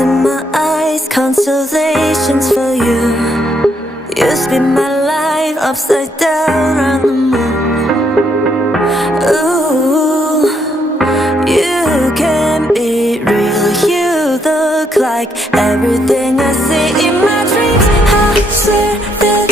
in my eyes, constellations for you. You spin my life upside down on the moon. Ooh, you can be real. You look like everything I see in my dreams. I swear that